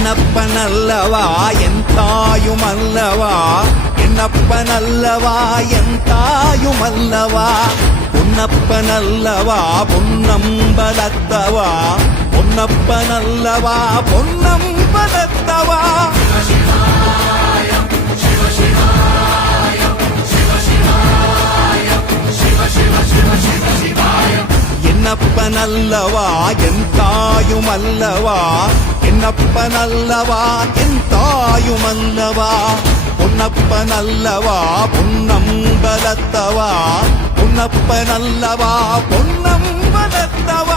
என்னப்பனல்லவா என் தாயுமல்லவா, என்னப்பனல்லவா என் தாயுமல்லவா, பொன்னப்பனல்லவா பொன்னம்பலத்தவா, பொன்னப்பனல்லவா பொன்னம்பலத்தவா. என்னப்பனல்லவா என் தாயுமல்லவா, என்னப்பனல்லவா என் தாயுமல்லவா, பொன்னப்பனல்லவா பொன்னம்பலத்தவா, பொன்னப்பனல்லவா பொன்னம்பலத்தவா.